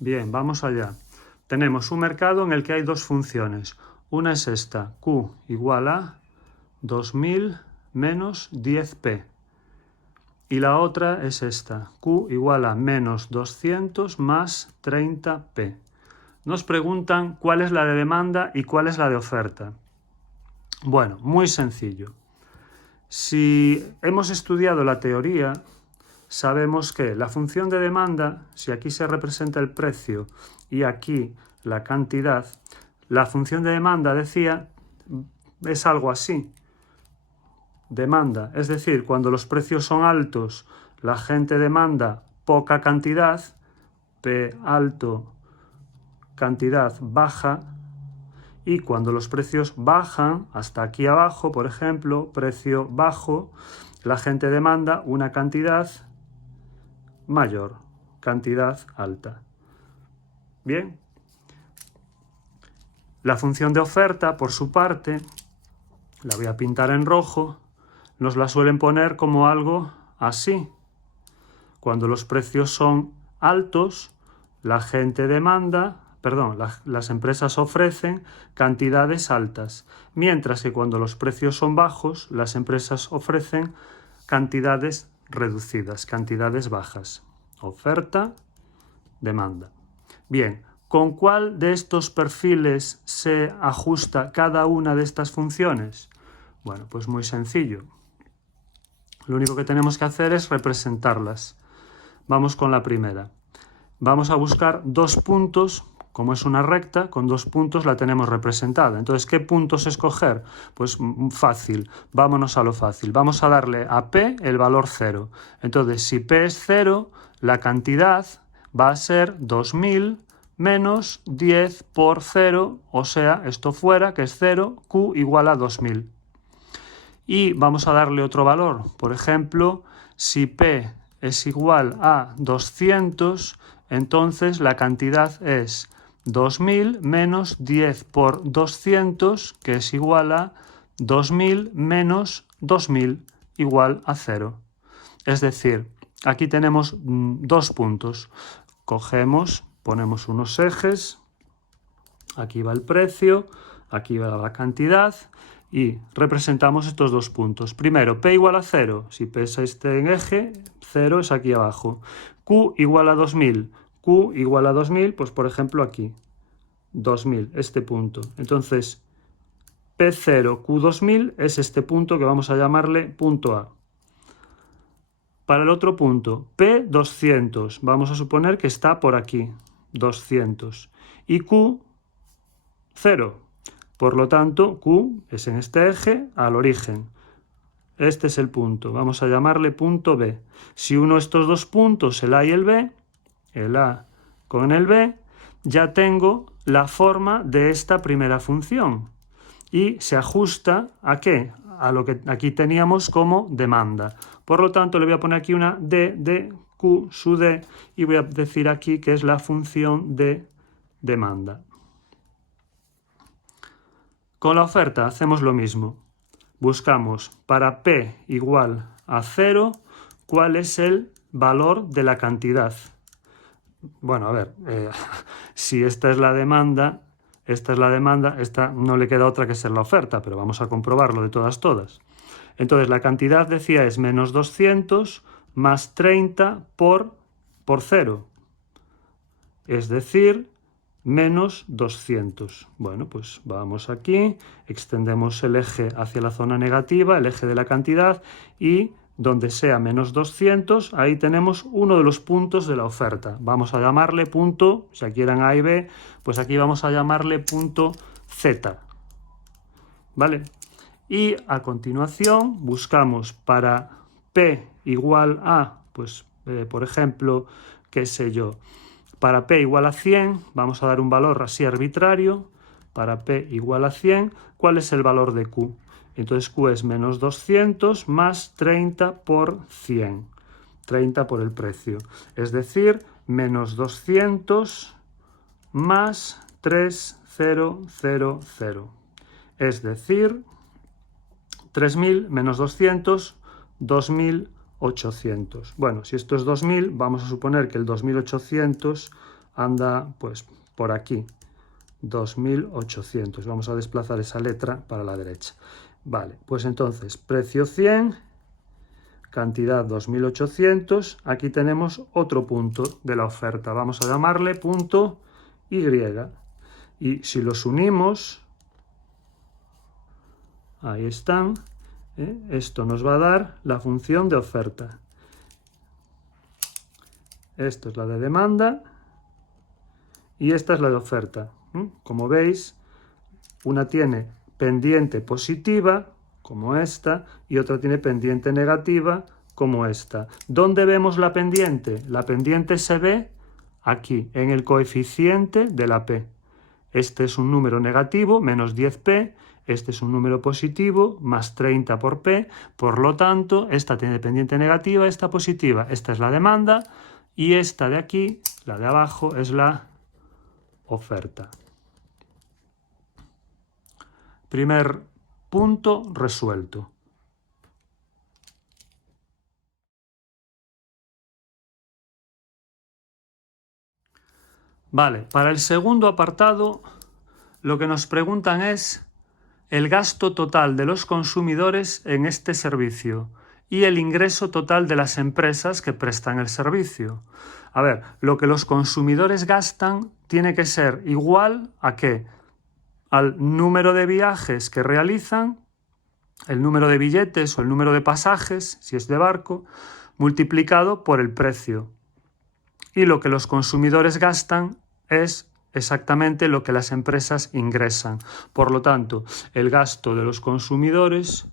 Bien, vamos allá. Tenemos un mercado en el que hay dos funciones. Una es esta, Q igual a 2000 menos 10p. Y la otra es esta, Q igual a menos 200 más 30p. Nos preguntan cuál es la de demanda y cuál es la de oferta. Bueno, muy sencillo. Si hemos estudiado la teoría, sabemos que la función de demanda, si aquí se representa el precio y aquí la cantidad, la función de demanda, decía, es algo así. Demanda, es decir, cuando los precios son altos, la gente demanda poca cantidad, P alto, cantidad baja, y cuando los precios bajan, hasta aquí abajo, por ejemplo, precio bajo, la gente demanda una cantidad mayor, cantidad alta. Bien. La función de oferta, por su parte, la voy a pintar en rojo, nos la suelen poner como algo así. Cuando los precios son altos, la gente demanda, las empresas ofrecen cantidades altas, mientras que cuando los precios son bajos, las empresas ofrecen cantidades reducidas, cantidades bajas. Oferta, demanda. Bien, ¿con cuál de estos perfiles se ajusta cada una de estas funciones? Bueno, pues muy sencillo. Lo único que tenemos que hacer es representarlas. Vamos con la primera. Vamos a buscar dos puntos, como es una recta, con dos puntos la tenemos representada. Entonces, ¿qué puntos escoger? Pues fácil, vámonos a lo fácil. Vamos a darle a P el valor 0. Entonces, si P es 0, la cantidad va a ser 2000 menos 10 por 0, o sea, esto fuera, que es 0, Q igual a 2000. Y vamos a darle otro valor. Por ejemplo, si P es igual a 200, entonces la cantidad es 2000 menos 10 por 200, que es igual a 2000 menos 2000, igual a 0. Es decir, aquí tenemos dos puntos. Cogemos, ponemos unos ejes, aquí va el precio, aquí va la cantidad, y representamos estos dos puntos. Primero, P igual a 0. Si P es este en eje, 0 es aquí abajo. Q igual a 2000. Q igual a 2000, pues por ejemplo aquí. 2000, este punto. Entonces, P0, Q2000 es este punto que vamos a llamarle punto A. Para el otro punto, P200, vamos a suponer que está por aquí. 200. Y Q, 0. Por lo tanto, Q es en este eje al origen. Este es el punto. Vamos a llamarle punto B. Si uno de estos dos puntos, el A y el B, el A con el B, ya tengo la forma de esta primera función. Y se ajusta ¿a qué? A lo que aquí teníamos como demanda. Por lo tanto, le voy a poner aquí una D de Q sub D y voy a decir aquí que es la función de demanda. Con la oferta hacemos lo mismo. Buscamos para P igual a 0 cuál es el valor de la cantidad. Bueno, a ver, si esta es la demanda, esta no le queda otra que ser la oferta, pero vamos a comprobarlo de todas. Entonces la cantidad, decía, es menos 200 más 30 por 0. Es decir, menos 200. Bueno, pues vamos aquí, extendemos el eje hacia la zona negativa, el eje de la cantidad, y donde sea menos 200, ahí tenemos uno de los puntos de la oferta. Vamos a llamarle punto, si aquí eran A y B, pues aquí vamos a llamarle punto Z. ¿Vale? Y a continuación buscamos para P igual a, pues por ejemplo, qué sé yo, para P igual a 100, vamos a dar un valor así arbitrario, para P igual a 100, ¿cuál es el valor de Q? Entonces Q es menos 200 más 30 por 100, 30 por el precio, es decir, menos 200 más 3000, es decir, 3000 menos 200, 2800. Bueno, si esto es 2000, vamos a suponer que el 2800 anda pues por aquí, 2.800. Vamos a desplazar esa letra para la derecha. Vale, pues entonces precio 100, cantidad 2.800. Aquí tenemos otro punto de la oferta. Vamos a llamarle punto Y. Y si los unimos, ahí están, esto nos va a dar la función de oferta. Esto es la de demanda y esta es la de oferta. Como veis, una tiene pendiente positiva, como esta, y otra tiene pendiente negativa, como esta. ¿Dónde vemos la pendiente? La pendiente se ve aquí, en el coeficiente de la P. Este es un número negativo, menos 10P, este es un número positivo, más 30 por P, por lo tanto, esta tiene pendiente negativa, esta positiva. Esta es la demanda y esta de aquí, la de abajo, es la oferta. Primer punto resuelto. Vale, para el segundo apartado lo que nos preguntan es el gasto total de los consumidores en este servicio y el ingreso total de las empresas que prestan el servicio. A ver, lo que los consumidores gastan tiene que ser igual a ¿qué? Al número de viajes que realizan, el número de billetes o el número de pasajes, si es de barco, multiplicado por el precio. Y lo que los consumidores gastan es exactamente lo que las empresas ingresan. Por lo tanto, el gasto de los consumidores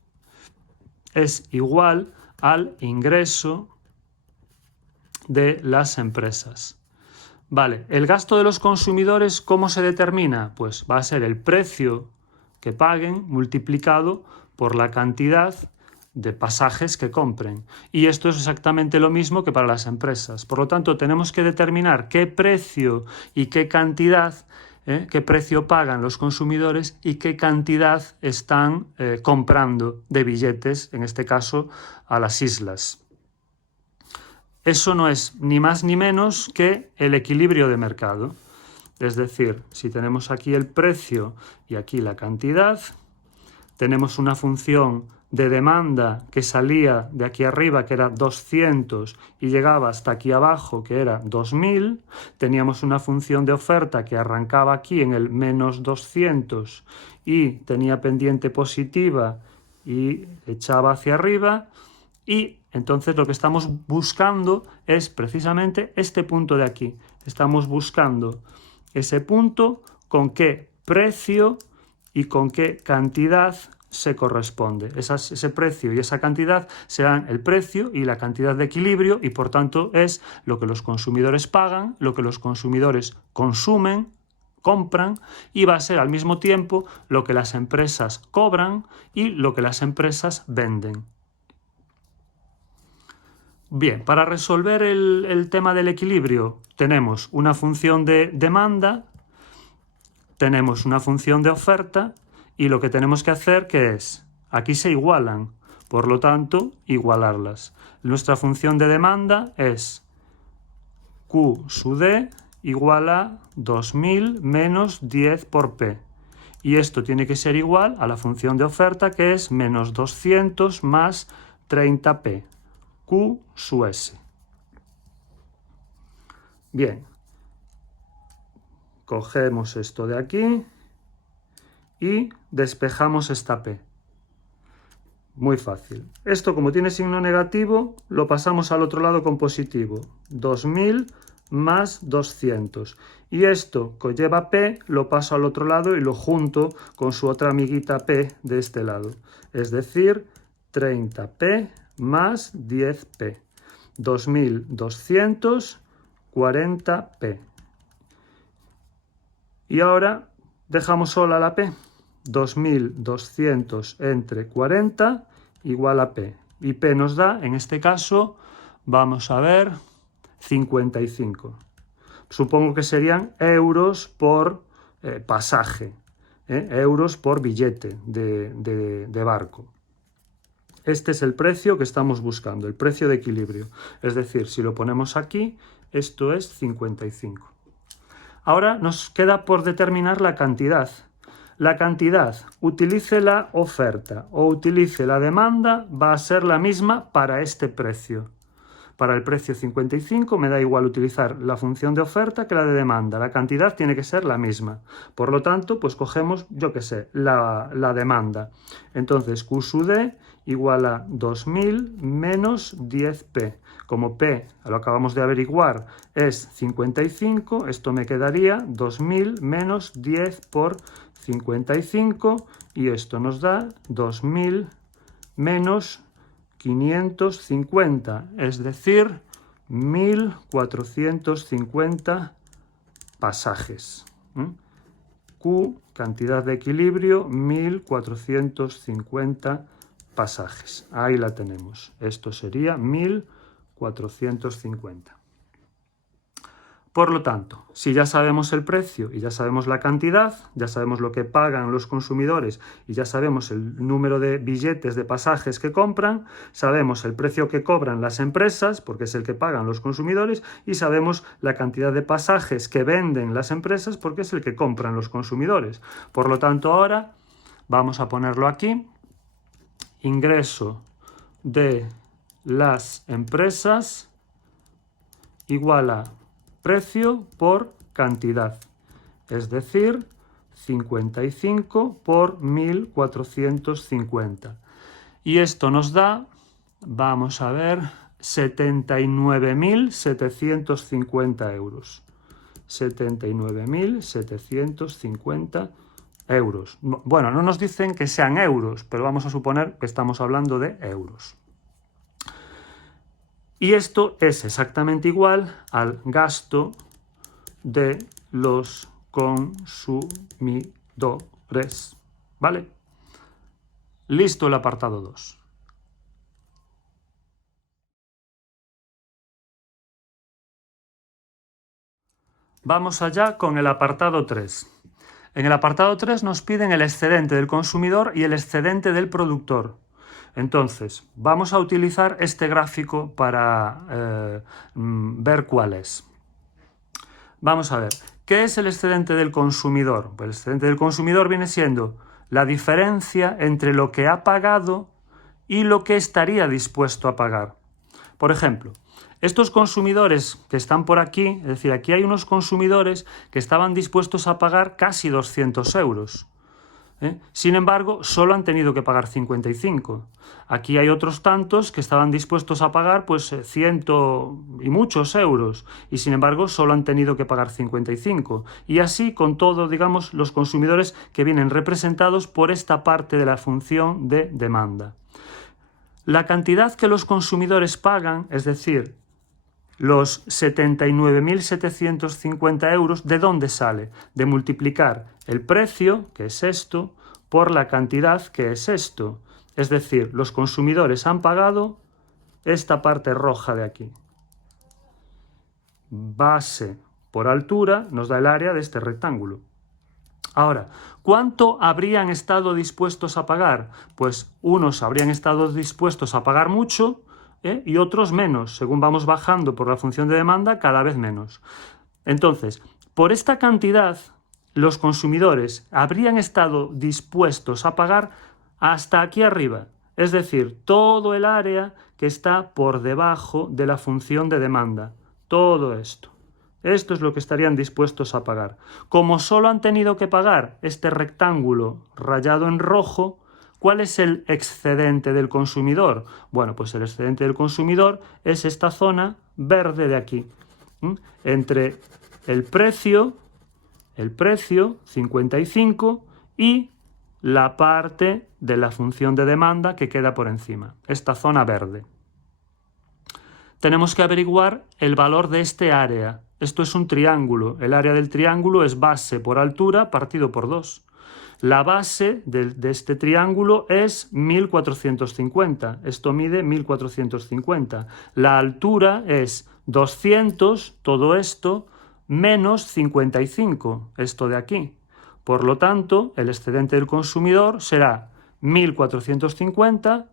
es igual al ingreso de las empresas. Vale, el gasto de los consumidores, ¿cómo se determina? Pues va a ser el precio que paguen multiplicado por la cantidad de pasajes que compren. Y esto es exactamente lo mismo que para las empresas. Por lo tanto, tenemos que determinar qué precio y qué cantidad, qué precio pagan los consumidores y qué cantidad están comprando de billetes, en este caso, a las islas. Eso no es ni más ni menos que el equilibrio de mercado. Es decir, si tenemos aquí el precio y aquí la cantidad, tenemos una función de demanda que salía de aquí arriba, que era 200, y llegaba hasta aquí abajo, que era 2000. Teníamos una función de oferta que arrancaba aquí en el menos 200 y tenía pendiente positiva y echaba hacia arriba. Y entonces lo que estamos buscando es precisamente este punto de aquí. Estamos buscando ese punto con qué precio y con qué cantidad se corresponde. Ese precio y esa cantidad serán el precio y la cantidad de equilibrio y por tanto es lo que los consumidores pagan, lo que los consumidores consumen, compran y va a ser al mismo tiempo lo que las empresas cobran y lo que las empresas venden. Bien, para resolver el tema del equilibrio tenemos una función de demanda, tenemos una función de oferta y lo que tenemos que hacer ¿qué es? Aquí se igualan, por lo tanto, igualarlas. Nuestra función de demanda es Q sub D igual a 2000 menos 10 por P. Y esto tiene que ser igual a la función de oferta que es menos 200 más 30P. Q sub S. Bien. Cogemos esto de aquí y despejamos esta P. Muy fácil. Esto, como tiene signo negativo, lo pasamos al otro lado con positivo. 2000 más 200. Y esto que lleva P lo paso al otro lado y lo junto con su otra amiguita P de este lado. Es decir, 30P más 10P. 2240P. Y ahora dejamos sola la P. 2200 entre 40 igual a P. Y P nos da, en este caso, vamos a ver, 55. Supongo que serían euros por pasaje, euros por billete de barco. Este es el precio que estamos buscando, el precio de equilibrio. Es decir, si lo ponemos aquí, esto es 55. Ahora nos queda por determinar la cantidad. La cantidad, utilice la oferta o utilice la demanda, va a ser la misma para este precio. Para el precio 55 me da igual utilizar la función de oferta que la de demanda. La cantidad tiene que ser la misma. Por lo tanto, pues cogemos, yo qué sé, la demanda. Entonces, Q sub D igual a 2000 menos 10P. Como P, lo acabamos de averiguar, es 55, esto me quedaría 2000 menos 10 por 55 y esto nos da 2000 menos 550, es decir, 1450 pasajes. Q, cantidad de equilibrio, 1450 pasajes. Ahí la tenemos. Esto sería 1450. Por lo tanto, si ya sabemos el precio y ya sabemos la cantidad, ya sabemos lo que pagan los consumidores y ya sabemos el número de billetes de pasajes que compran, sabemos el precio que cobran las empresas, porque es el que pagan los consumidores, y sabemos la cantidad de pasajes que venden las empresas, porque es el que compran los consumidores. Por lo tanto, ahora vamos a ponerlo aquí. Ingreso de las empresas igual a precio por cantidad, es decir, 55 por 1450. Y esto nos da, vamos a ver, 79.750 euros. 79.750 euros. Bueno, no nos dicen que sean euros, pero vamos a suponer que estamos hablando de euros. Y esto es exactamente igual al gasto de los consumidores. ¿Vale? Listo el apartado 2. Vamos allá con el apartado 3. En el apartado 3 nos piden el excedente del consumidor y el excedente del productor. Entonces, vamos a utilizar este gráfico para ver cuál es. Vamos a ver, ¿qué es el excedente del consumidor? Pues el excedente del consumidor viene siendo la diferencia entre lo que ha pagado y lo que estaría dispuesto a pagar. Por ejemplo, estos consumidores que están por aquí, es decir, aquí hay unos consumidores que estaban dispuestos a pagar casi 200 euros. Sin embargo, solo han tenido que pagar 55. Aquí hay otros tantos que estaban dispuestos a pagar pues 100 y muchos euros y sin embargo solo han tenido que pagar 55. Y así con todo, digamos, los consumidores que vienen representados por esta parte de la función de demanda. La cantidad que los consumidores pagan, es decir, los 79.750 euros, ¿de dónde sale? De multiplicar el precio, que es esto, por la cantidad, que es esto. Es decir, los consumidores han pagado esta parte roja de aquí. Base por altura nos da el área de este rectángulo. Ahora, ¿cuánto habrían estado dispuestos a pagar? Pues unos habrían estado dispuestos a pagar mucho, y otros menos. Según vamos bajando por la función de demanda, cada vez menos. Entonces, por esta cantidad, los consumidores habrían estado dispuestos a pagar hasta aquí arriba. Es decir, todo el área que está por debajo de la función de demanda. Todo esto. Esto es lo que estarían dispuestos a pagar. Como solo han tenido que pagar este rectángulo rayado en rojo, ¿cuál es el excedente del consumidor? Bueno, pues el excedente del consumidor es esta zona verde de aquí. Entre el precio 55 y la parte de la función de demanda que queda por encima, esta zona verde. Tenemos que averiguar el valor de este área. Esto es un triángulo. El área del triángulo es base por altura partido por 2. La base de este triángulo es 1450. Esto mide 1450. La altura es 200, todo esto, menos 55, esto de aquí. Por lo tanto, el excedente del consumidor será 1450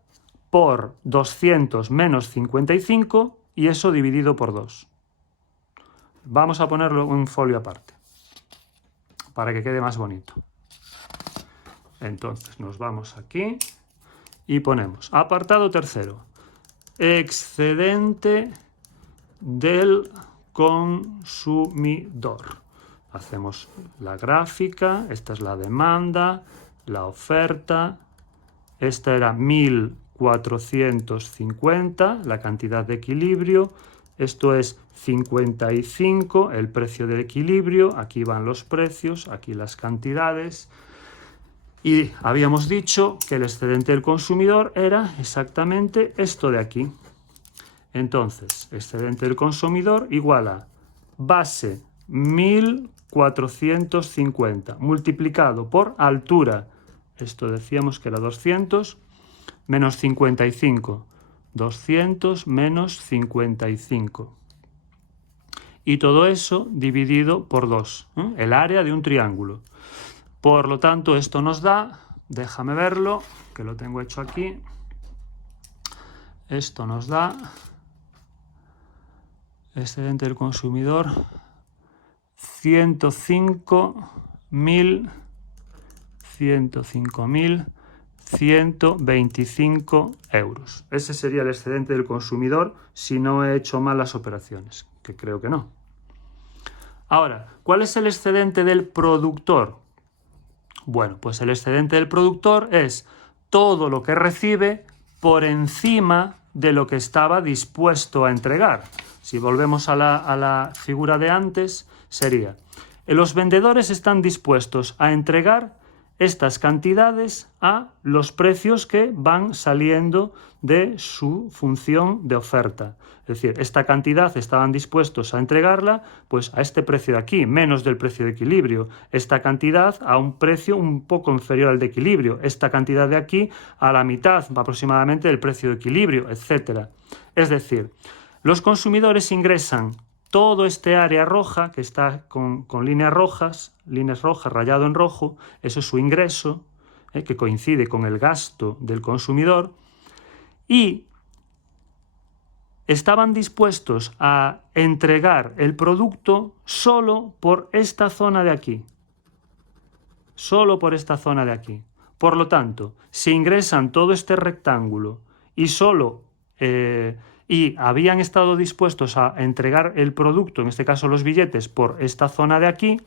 por 200 menos 55 y eso dividido por 2. Vamos a ponerlo en un folio aparte. para que quede más bonito. Entonces nos vamos aquí y ponemos apartado tercero, excedente del consumidor. Hacemos la gráfica, esta es la demanda, la oferta, esta era 1450, la cantidad de equilibrio, esto es 55, el precio del equilibrio, aquí van los precios, aquí las cantidades. Y habíamos dicho que el excedente del consumidor era exactamente esto de aquí. Entonces, excedente del consumidor igual a base 1450 multiplicado por altura, esto decíamos que era 200, menos 55. 200 menos 55. Y todo eso dividido por 2, el área de un triángulo. Por lo tanto, esto nos da, déjame verlo, que lo tengo hecho aquí, esto nos da excedente del consumidor 105.125 euros. Ese sería el excedente del consumidor si no he hecho mal las operaciones, que creo que no. Ahora, ¿cuál es el excedente del productor? Bueno, pues el excedente del productor es todo lo que recibe por encima de lo que estaba dispuesto a entregar. Si volvemos a la figura de antes, sería: los vendedores están dispuestos a entregar estas cantidades a los precios que van saliendo de su función de oferta. Es decir, esta cantidad estaban dispuestos a entregarla pues a este precio de aquí, menos del precio de equilibrio. Esta cantidad a un precio un poco inferior al de equilibrio. Esta cantidad de aquí a la mitad aproximadamente del precio de equilibrio, etc. Es decir, los consumidores ingresan todo este área roja, que está con líneas rojas rayado en rojo, eso es su ingreso, que coincide con el gasto del consumidor, y estaban dispuestos a entregar el producto solo por esta zona de aquí. Solo por esta zona de aquí. Por lo tanto, si ingresan todo este rectángulo y y habían estado dispuestos a entregar el producto, en este caso los billetes, por esta zona de aquí,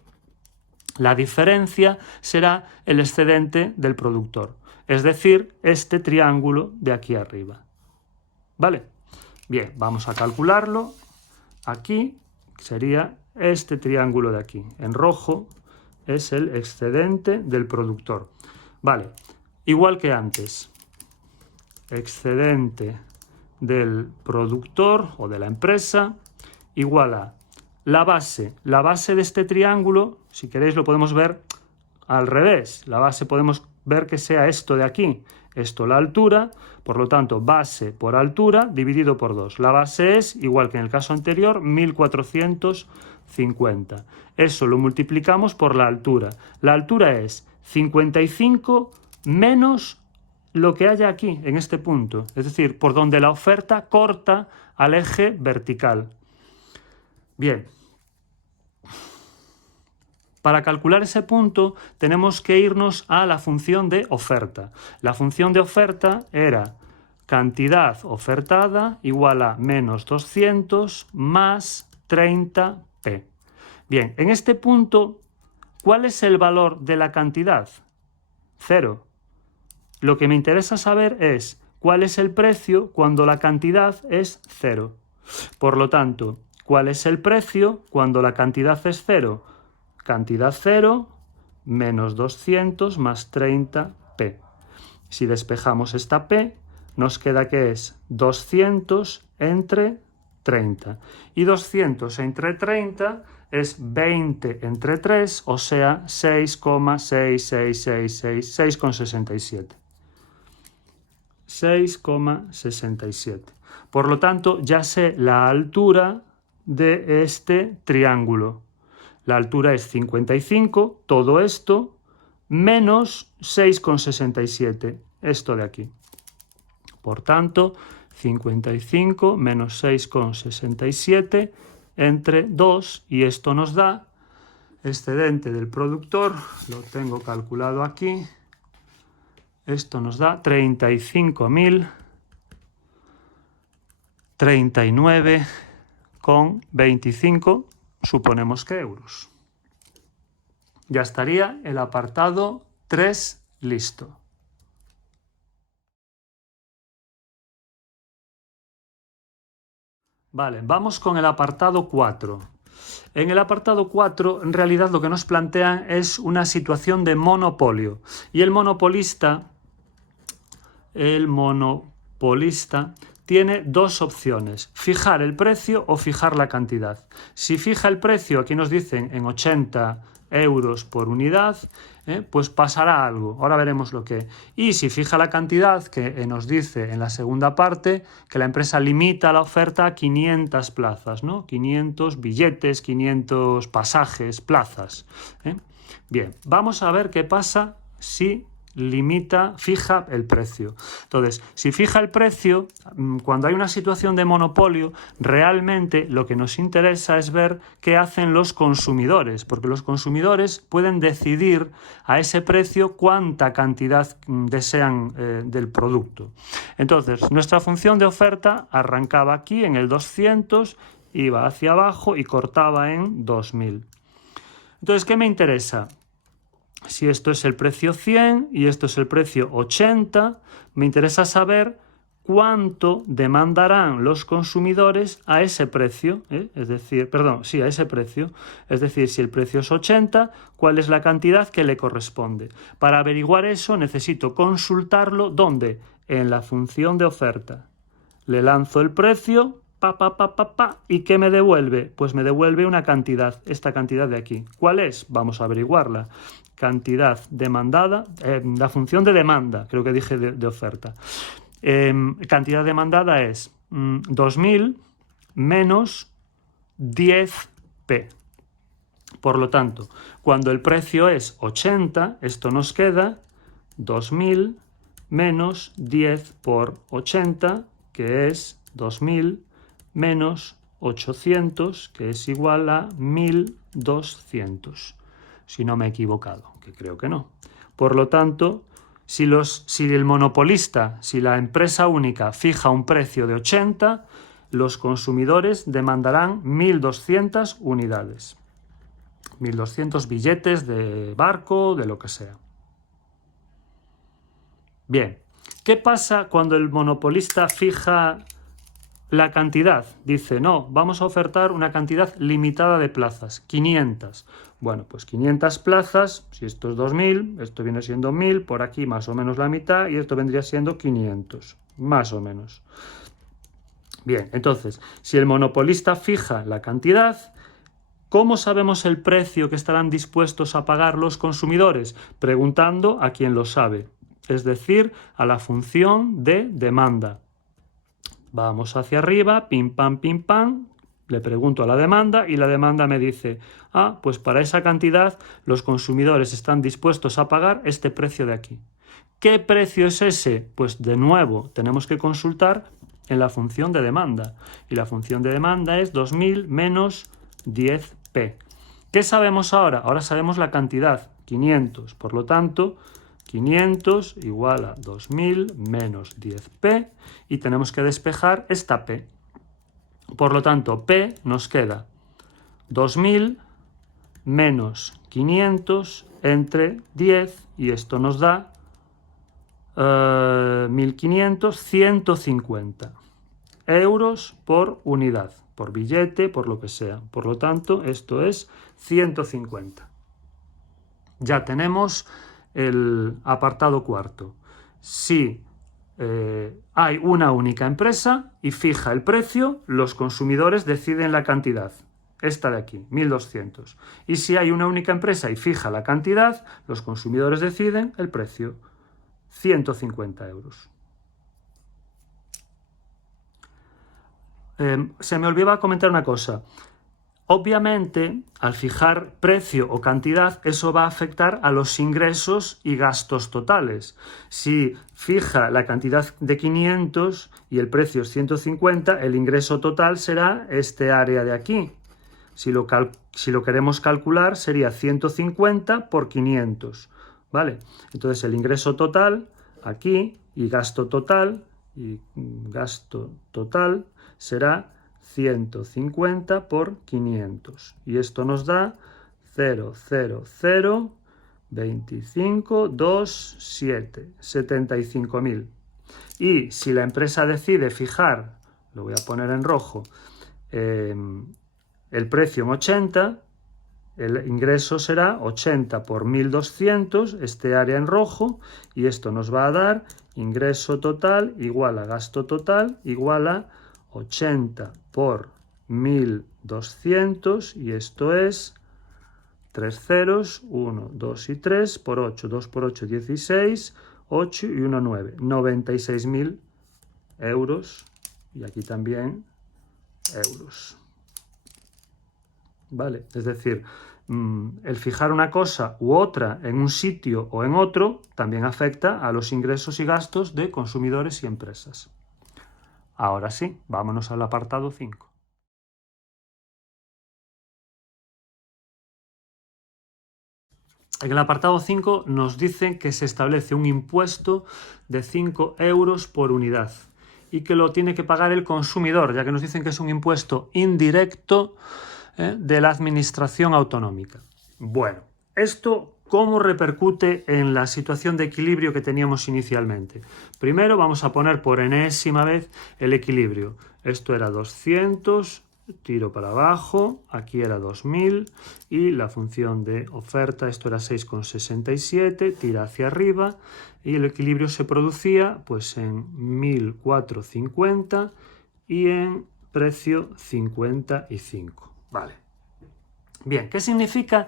la diferencia será el excedente del productor, es decir, este triángulo de aquí arriba. ¿Vale? Bien, vamos a calcularlo. Aquí sería este triángulo de aquí. En rojo es el excedente del productor. Vale, igual que antes. Excedente del productor o de la empresa igual a la base. La base de este triángulo, si queréis lo podemos ver al revés. La base podemos ver que sea esto de aquí. Esto la altura, por lo tanto base por altura dividido por 2. La base es, igual que en el caso anterior, 1450. Eso lo multiplicamos por la altura. La altura es 55 menos lo que haya aquí, en este punto. Es decir, por donde la oferta corta al eje vertical. Bien. Para calcular ese punto tenemos que irnos a la función de oferta. La función de oferta era cantidad ofertada igual a menos 200 más 30p. Bien, en este punto, ¿cuál es el valor de la cantidad? 0. Lo que me interesa saber es cuál es el precio cuando la cantidad es 0. Por lo tanto, ¿cuál es el precio cuando la cantidad es 0? Cantidad 0 menos 200 más 30p. Si despejamos esta p, nos queda que es 200 entre 30. Y 200 entre 30 es 20 entre 3, o sea, 6,6666, 6,67. Por lo tanto, ya sé la altura de este triángulo. La altura es 55, todo esto, menos 6,67, esto de aquí. Por tanto, 55 menos 6,67 entre 2, y esto nos da excedente del productor, lo tengo calculado aquí. Esto nos da 35.039,25, suponemos que euros. Ya estaría el apartado 3 listo. Vale, vamos con el apartado 4. En el apartado 4, en realidad lo que nos plantean es una situación de monopolio. Y el monopolista tiene dos opciones: fijar el precio o fijar la cantidad. Si fija el precio, aquí nos dicen en 80 euros por unidad, pues pasará algo. Ahora veremos lo que. Y si fija la cantidad, que nos dice en la segunda parte que la empresa limita la oferta a 500 plazas, ¿no? 500 billetes, 500 pasajes, plazas. Bien, vamos a ver qué pasa si fija el precio. Entonces, si fija el precio, cuando hay una situación de monopolio, realmente lo que nos interesa es ver qué hacen los consumidores, porque los consumidores pueden decidir a ese precio cuánta cantidad desean del producto. Entonces, nuestra función de oferta arrancaba aquí en el 200, iba hacia abajo y cortaba en 2000. Entonces, ¿qué me interesa? Si esto es el precio 100 y esto es el precio 80, me interesa saber cuánto demandarán los consumidores a ese precio, es decir, a ese precio. Es decir, si el precio es 80, ¿cuál es la cantidad que le corresponde? Para averiguar eso necesito consultarlo, ¿dónde? En la función de oferta. Le lanzo el precio, ¿y qué me devuelve? Pues me devuelve una cantidad, esta cantidad de aquí. ¿Cuál es? Vamos a averiguarla. Cantidad demandada, la función de demanda, creo que dije de oferta. Cantidad demandada es 2000 menos 10p. Por lo tanto, cuando el precio es 80, esto nos queda 2000 menos 10 por 80, que es 2000 menos 800, que es igual a 1200. Si no me he equivocado, que creo que no. Por lo tanto, si el monopolista, si la empresa única fija un precio de 80, los consumidores demandarán 1200 unidades. 1200 billetes de barco, de lo que sea. Bien, ¿qué pasa cuando el monopolista fija la cantidad? Dice, no, vamos a ofertar una cantidad limitada de plazas, 500. Bueno, pues 500 plazas, si esto es 2000, esto viene siendo 1000, por aquí más o menos la mitad, y esto vendría siendo 500, más o menos. Bien, entonces, si el monopolista fija la cantidad, ¿cómo sabemos el precio que estarán dispuestos a pagar los consumidores? Preguntando a quien lo sabe, es decir, a la función de demanda. Vamos hacia arriba, pim, pam, le pregunto a la demanda y la demanda me dice, pues para esa cantidad los consumidores están dispuestos a pagar este precio de aquí. ¿Qué precio es ese? Pues de nuevo tenemos que consultar en la función de demanda. Y la función de demanda es 2000 menos 10p. ¿Qué sabemos ahora? Ahora sabemos la cantidad, 500. Por lo tanto, 500 igual a 2000 menos 10p y tenemos que despejar esta p. Por lo tanto, p nos queda 2000 menos 500 entre 10 y esto nos da 1500, 150 euros por unidad, por billete, por lo que sea. Por lo tanto, esto es 150. Ya tenemos el apartado cuarto. Si hay una única empresa y fija el precio, los consumidores deciden la cantidad. Esta de aquí, 1200. Y si hay una única empresa y fija la cantidad, los consumidores deciden el precio, 150 euros. Se me olvidaba comentar una cosa. Obviamente, al fijar precio o cantidad, eso va a afectar a los ingresos y gastos totales. Si fija la cantidad de 500 y el precio es 150, el ingreso total será este área de aquí. Si lo queremos calcular sería 150 por 500, ¿vale? Entonces el ingreso total aquí y gasto total será 150 por 500. Y esto nos da 0,002527, 75.000. Y si la empresa decide fijar, lo voy a poner en rojo, el precio en 80, el ingreso será 80 por 1.200, este área en rojo, y esto nos va a dar ingreso total igual a gasto total igual a 80 por 1.200, y esto es 3 ceros, 1, 2 y 3 por 8, 2 por 8, 16, 8 y 1, 9, 96.000 euros, y aquí también euros. ¿Vale? Es decir, el fijar una cosa u otra en un sitio o en otro también afecta a los ingresos y gastos de consumidores y empresas. Ahora sí, vámonos al apartado 5. En el apartado 5 nos dicen que se establece un impuesto de 5 euros por unidad y que lo tiene que pagar el consumidor, ya que nos dicen que es un impuesto indirecto de la administración autonómica. Bueno, esto ¿cómo repercute en la situación de equilibrio que teníamos inicialmente? Primero vamos a poner por enésima vez el equilibrio. Esto era 200, tiro para abajo, aquí era 2000 y la función de oferta, esto era 6,67, tira hacia arriba y el equilibrio se producía pues en 1.450 y en precio 55. Vale. Bien, ¿qué significa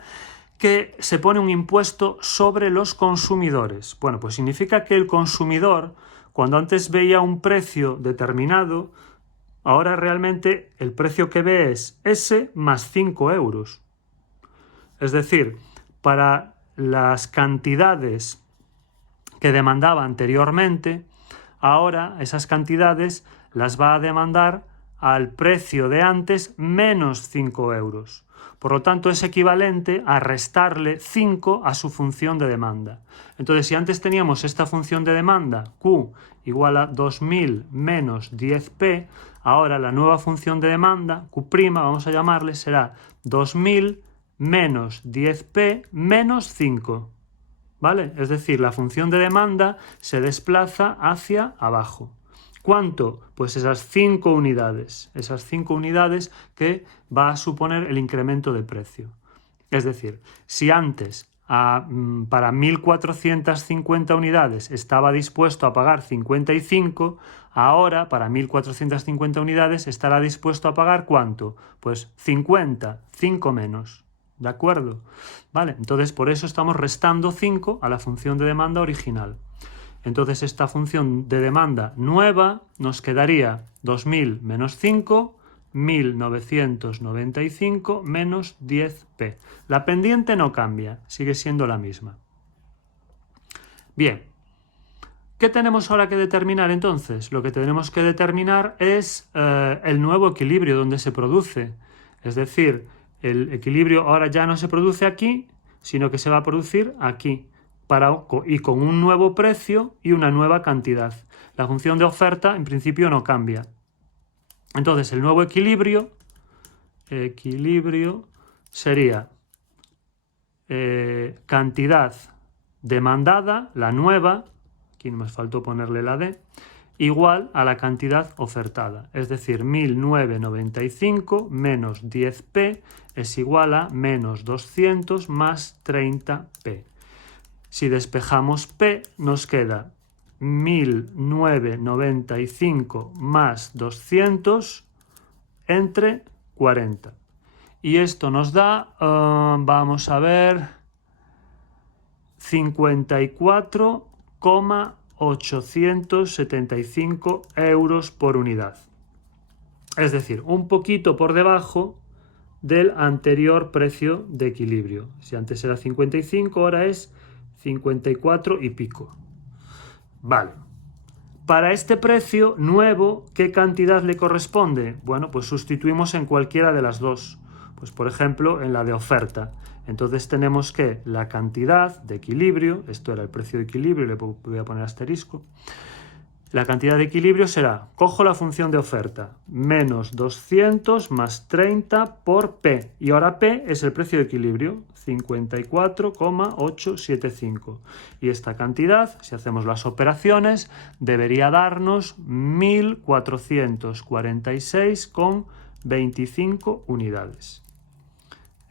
que se pone un impuesto sobre los consumidores? Bueno, pues significa que el consumidor, cuando antes veía un precio determinado, ahora realmente el precio que ve es ese más 5 euros. Es decir, para las cantidades que demandaba anteriormente, ahora esas cantidades las va a demandar al precio de antes menos 5 euros. Por lo tanto, es equivalente a restarle 5 a su función de demanda. Entonces, si antes teníamos esta función de demanda, Q igual a 2000 menos 10p, ahora la nueva función de demanda, Q', vamos a llamarle, será 2000 menos 10p menos 5. ¿Vale? Es decir, la función de demanda se desplaza hacia abajo. ¿Cuánto? Pues esas 5 unidades. Esas 5 unidades que va a suponer el incremento de precio. Es decir, si antes para 1.450 unidades estaba dispuesto a pagar 55, ahora para 1.450 unidades estará dispuesto a pagar ¿cuánto? Pues 50, 5 menos. ¿De acuerdo? Vale, entonces por eso estamos restando 5 a la función de demanda original. Entonces esta función de demanda nueva nos quedaría 2000 menos 5, 1995 menos 10p. La pendiente no cambia, sigue siendo la misma. Bien, ¿qué tenemos ahora que determinar entonces? Lo que tenemos que determinar es el nuevo equilibrio donde se produce. Es decir, el equilibrio ahora ya no se produce aquí, sino que se va a producir aquí, y con un nuevo precio y una nueva cantidad. La función de oferta en principio no cambia. Entonces el nuevo equilibrio sería cantidad demandada, la nueva, aquí me faltó ponerle la D, igual a la cantidad ofertada. Es decir, 1995 menos 10p es igual a menos 200 más 30p. Si despejamos p, nos queda 1995 más 200 entre 40. Y esto nos da, vamos a ver, 54,875 euros por unidad. Es decir, un poquito por debajo del anterior precio de equilibrio. Si antes era 55, ahora es 54 y pico. Vale. Para este precio nuevo, ¿qué cantidad le corresponde? Bueno, pues sustituimos en cualquiera de las dos. Pues por ejemplo en la de oferta. Entonces tenemos que la cantidad de equilibrio, esto era el precio de equilibrio, le voy a poner asterisco, la cantidad de equilibrio será, cojo la función de oferta, menos 200 más 30 por P. Y ahora P es el precio de equilibrio, 54,875. Y esta cantidad, si hacemos las operaciones, debería darnos 1446,25 unidades.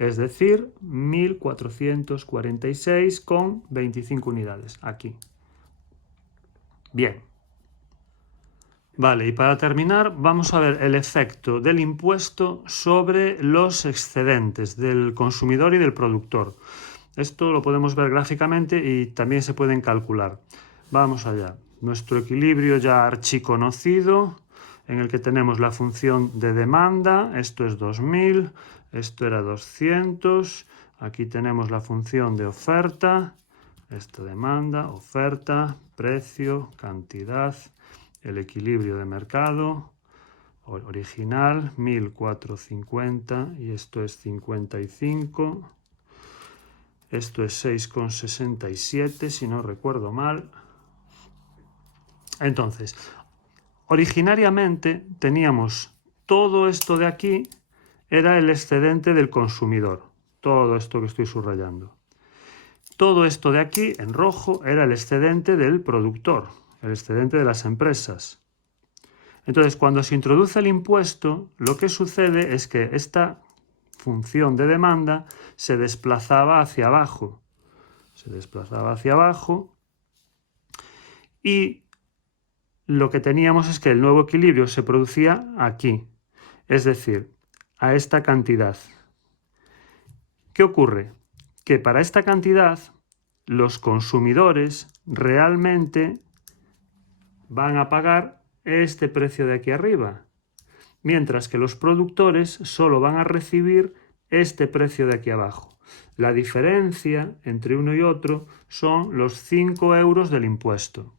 Es decir, 1446,25 unidades, aquí. Bien. Vale, y para terminar vamos a ver el efecto del impuesto sobre los excedentes del consumidor y del productor. Esto lo podemos ver gráficamente y también se pueden calcular. Vamos allá. Nuestro equilibrio ya archiconocido, en el que tenemos la función de demanda, esto es 2000, esto era 200, aquí tenemos la función de oferta, esto demanda, oferta, precio, cantidad, el equilibrio de mercado original 1450 y esto es 55, esto es 6,67 si no recuerdo mal. Entonces, originariamente teníamos todo esto de aquí, era el excedente del consumidor, todo esto que estoy subrayando. Todo esto de aquí, en rojo, era el excedente del productor, el excedente de las empresas. Entonces, cuando se introduce el impuesto, lo que sucede es que esta función de demanda se desplazaba hacia abajo. Se desplazaba hacia abajo y lo que teníamos es que el nuevo equilibrio se producía aquí, es decir, a esta cantidad. ¿Qué ocurre? Que para esta cantidad los consumidores realmente van a pagar este precio de aquí arriba, mientras que los productores solo van a recibir este precio de aquí abajo. La diferencia entre uno y otro son los 5 euros del impuesto.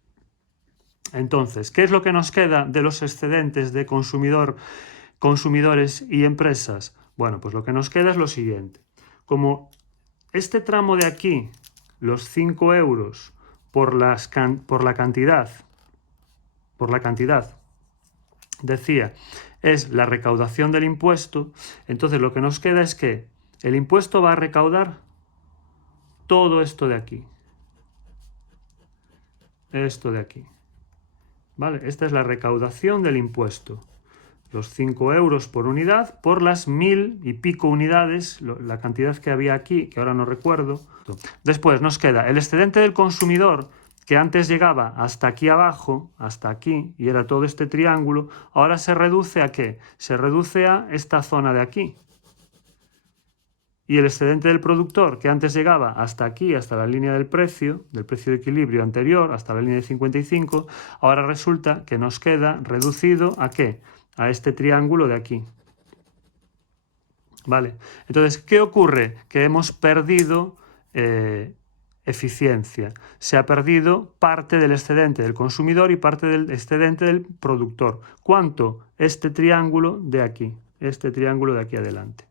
Entonces, ¿qué es lo que nos queda de los excedentes de consumidores y empresas? Bueno, pues lo que nos queda es lo siguiente. Como este tramo de aquí, los 5 euros por la cantidad, decía, es la recaudación del impuesto, entonces lo que nos queda es que el impuesto va a recaudar todo esto de aquí. Esto de aquí. ¿Vale? Esta es la recaudación del impuesto. Los 5 euros por unidad por las 1000 y pico unidades, la cantidad que había aquí, que ahora no recuerdo. Después nos queda el excedente del consumidor, que antes llegaba hasta aquí abajo, hasta aquí, y era todo este triángulo, ahora se reduce ¿a qué? Se reduce a esta zona de aquí. Y el excedente del productor, que antes llegaba hasta aquí, hasta la línea del precio de equilibrio anterior, hasta la línea de 55, ahora resulta que nos queda reducido ¿a qué? A este triángulo de aquí. ¿Vale? Entonces, ¿qué ocurre? Que hemos perdido eficiencia. Se ha perdido parte del excedente del consumidor y parte del excedente del productor. ¿Cuánto? Este triángulo de aquí. Este triángulo de aquí adelante.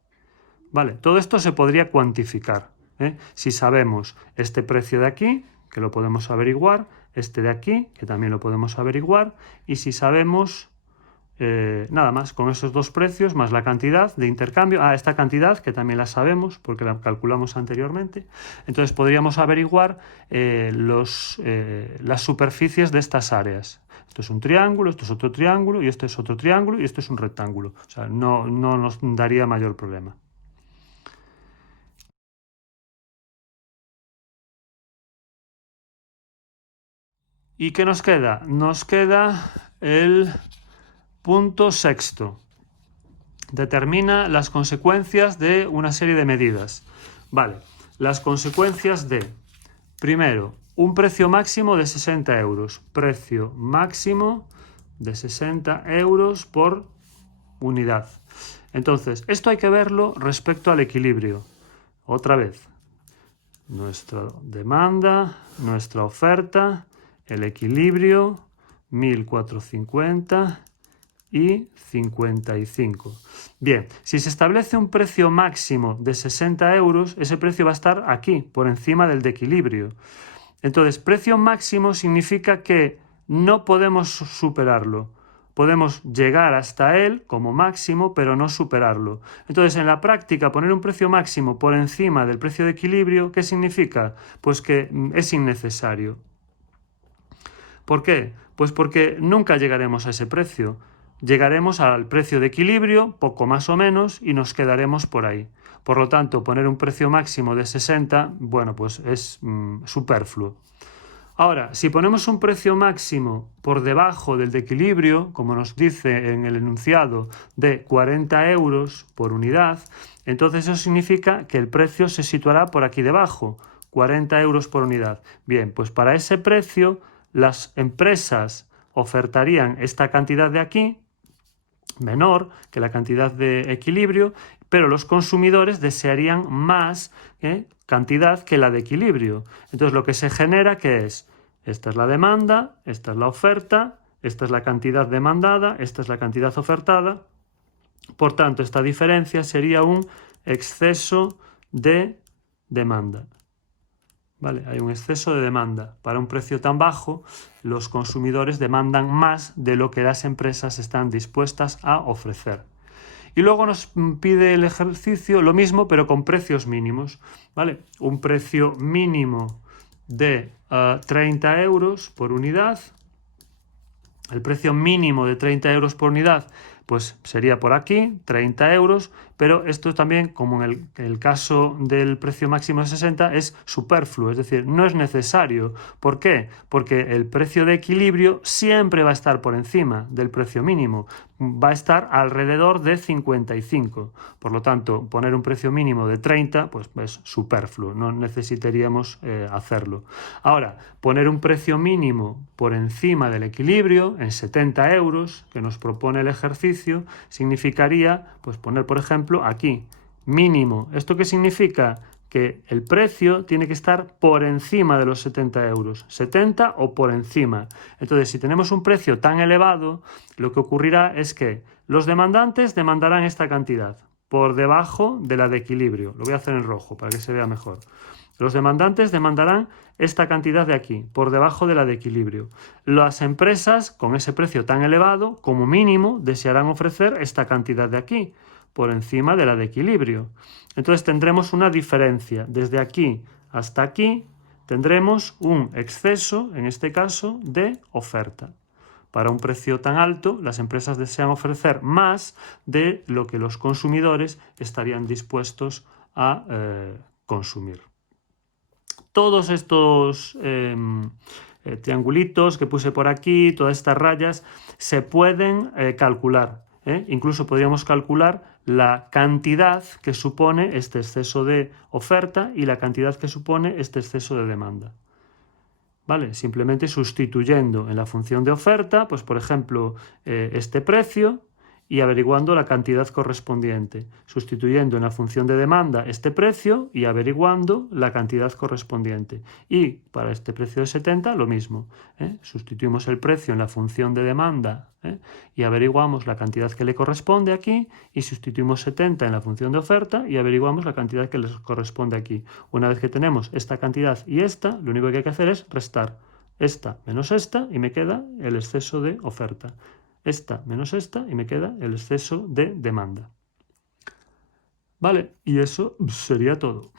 Vale, todo esto se podría cuantificar, ¿eh? Si sabemos este precio de aquí, que lo podemos averiguar, este de aquí, que también lo podemos averiguar, y si sabemos, nada más, con esos dos precios, más la cantidad de intercambio, esta cantidad, que también la sabemos, porque la calculamos anteriormente, entonces podríamos averiguar las superficies de estas áreas. Esto es un triángulo, esto es otro triángulo, y esto es otro triángulo, y esto es un rectángulo. O sea, no nos daría mayor problema. ¿Y qué nos queda? Nos queda el punto sexto. Determina las consecuencias de una serie de medidas. Vale, las consecuencias de, primero, un precio máximo de 60 euros. Precio máximo de 60 euros por unidad. Entonces, esto hay que verlo respecto al equilibrio. Otra vez, nuestra demanda, nuestra oferta, el equilibrio, 1450 y 55. Bien, si se establece un precio máximo de 60 euros, ese precio va a estar aquí, por encima del de equilibrio. Entonces, precio máximo significa que no podemos superarlo. Podemos llegar hasta él como máximo, pero no superarlo. Entonces, en la práctica, poner un precio máximo por encima del precio de equilibrio, ¿qué significa? Pues que es innecesario. ¿Por qué? Pues porque nunca llegaremos a ese precio. Llegaremos al precio de equilibrio, poco más o menos, y nos quedaremos por ahí. Por lo tanto, poner un precio máximo de 60, bueno, pues es superfluo. Ahora, si ponemos un precio máximo por debajo del de equilibrio, como nos dice en el enunciado, de 40 euros por unidad, entonces eso significa que el precio se situará por aquí debajo, 40 euros por unidad. Bien, pues para ese precio las empresas ofertarían esta cantidad de aquí, menor que la cantidad de equilibrio, pero los consumidores desearían más cantidad que la de equilibrio. Entonces lo que se genera, ¿qué es? Esta es la demanda, esta es la oferta, esta es la cantidad demandada, esta es la cantidad ofertada. Por tanto, esta diferencia sería un exceso de demanda. ¿Vale? Hay un exceso de demanda. Para un precio tan bajo, los consumidores demandan más de lo que las empresas están dispuestas a ofrecer. Y luego nos pide el ejercicio lo mismo, pero con precios mínimos. ¿Vale? Un precio mínimo de 30 euros por unidad. El precio mínimo de 30 euros por unidad pues sería por aquí, 30 euros, pero esto también, como en el caso del precio máximo de 60, es superfluo, es decir, no es necesario. ¿Por qué? Porque el precio de equilibrio siempre va a estar por encima del precio mínimo, va a estar alrededor de 55. Por lo tanto, poner un precio mínimo de 30 pues es superfluo, no necesitaríamos hacerlo. Ahora, poner un precio mínimo por encima del equilibrio, en 70 euros, que nos propone el ejercicio, significaría pues poner, por ejemplo, aquí mínimo. ¿Esto qué significa? Que el precio tiene que estar por encima de los 70 euros, 70 o por encima. Entonces, si tenemos un precio tan elevado, lo que ocurrirá es que los demandantes demandarán esta cantidad por debajo de la de equilibrio. Lo voy a hacer en rojo para que se vea mejor. Los demandantes demandarán esta cantidad de aquí, por debajo de la de equilibrio. Las empresas, con ese precio tan elevado, como mínimo, desearán ofrecer esta cantidad de aquí, por encima de la de equilibrio. Entonces tendremos una diferencia. Desde aquí hasta aquí tendremos un exceso, en este caso, de oferta. Para un precio tan alto, las empresas desean ofrecer más de lo que los consumidores estarían dispuestos a consumir. Todos estos triangulitos que puse por aquí, todas estas rayas, se pueden calcular. Incluso podríamos calcular la cantidad que supone este exceso de oferta y la cantidad que supone este exceso de demanda. ¿Vale? Simplemente sustituyendo en la función de oferta, pues por ejemplo, este precio, y averiguando la cantidad correspondiente, sustituyendo en la función de demanda este precio y averiguando la cantidad correspondiente. Y para este precio de 70 lo mismo, sustituimos el precio en la función de demanda y averiguamos la cantidad que le corresponde aquí y sustituimos 70 en la función de oferta y averiguamos la cantidad que les corresponde aquí. Una vez que tenemos esta cantidad y esta, lo único que hay que hacer es restar esta menos esta y me queda el exceso de oferta. Esta menos esta y me queda el exceso de demanda. Vale, y eso sería todo.